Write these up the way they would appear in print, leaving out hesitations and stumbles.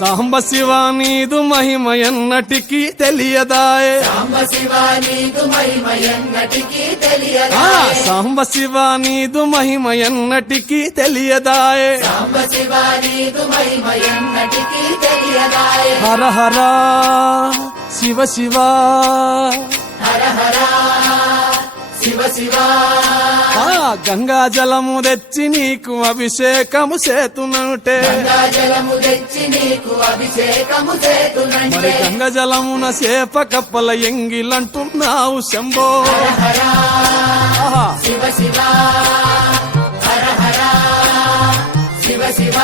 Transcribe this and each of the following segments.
సాంబ శివ నీదు మహిమ ఎన్నటికీ తెలియదాయే సాంబ శివ నీదు మహిమ ఎన్నటికీ తెలియదాయే సాంబ శివ నీదు మహిమ ఎన్నటికీ తెలియదాయే సాంబ శివ నీదు మహిమ ఎన్నటికీ తెలియదాయే హర హర శివ శివ హర హర శివ శివ గంగా జలము తెచ్చి నీకు అభిషేకము చేతునంటే గంగా జలము తెచ్చి నీకు అభిషేకము చేతునంటే మరి గంగ జలమున చేప కప్పల ఎంగిలంటున్నావు శంభో హర ఆహా. శివ శివ హర హర శివ శివ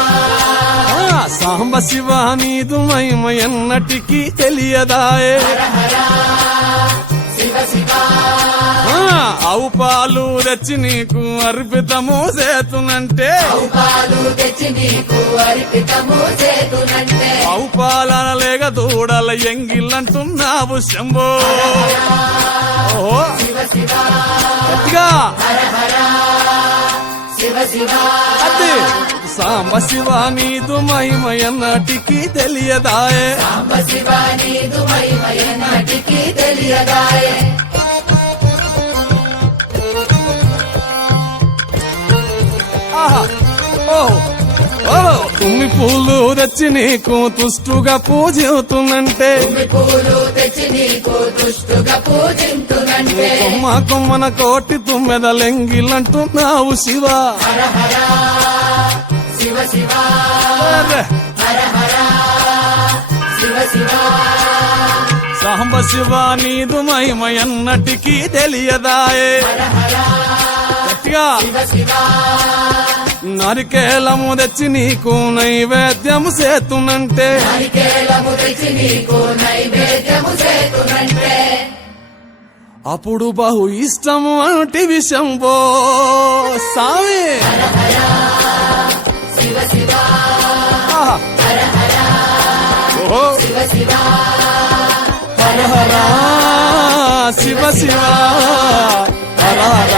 సాంబ శివ నీదు మహిమ ఎన్నటికీ తెలియదాయే హర హర శివ శివ ఆవు పాలు తెచ్చి నీకు అర్పితము చేతునంటే పాలు తెచ్చి నీకు అర్పితము చేతునంటే ఆవు పాలన లేక దూడల ఎంగిలంటున్నావు శంభో ఓహో శివ శివ గట్టిగా హర హర శివ శివ అదే సాంబ శివ నీదు మహిమ ఎన్నటికీ తెలియదాయే సాంబ శివ నీదు మహిమ ఎన్నటికీ తెలియదాయే ఆహా ఓ ఓ తుమ్మి పూలు తెచ్చి నీకు తుష్టుగా పూజవుతున్నంటే పూలు తెచ్చి నీకు దుష్టుగా పూజింతునంటే కొమ్మ కొమ్మన కోటి తుమ్మెదలెంగిలంటున్నావు శివ హర హర శివ శివ అరే, హర హర శివ శివ సాంబ శివ నీదు మహిమ ఎన్నటికీ తెలియదాయే హర హర గట్టిగా శివ శివ నరికేలము తెచ్చి నీకు నైవేద్యము చేతునంటే హరికేలము తెచ్చి నీకు నైవేద్యము చేతునంటే అప్పుడు బహు ఇష్టము అంటే విషంబో సామి శివ శివ ఆహా. హర హర ఓహో శివ శివ హర హర శివ శివ హర హర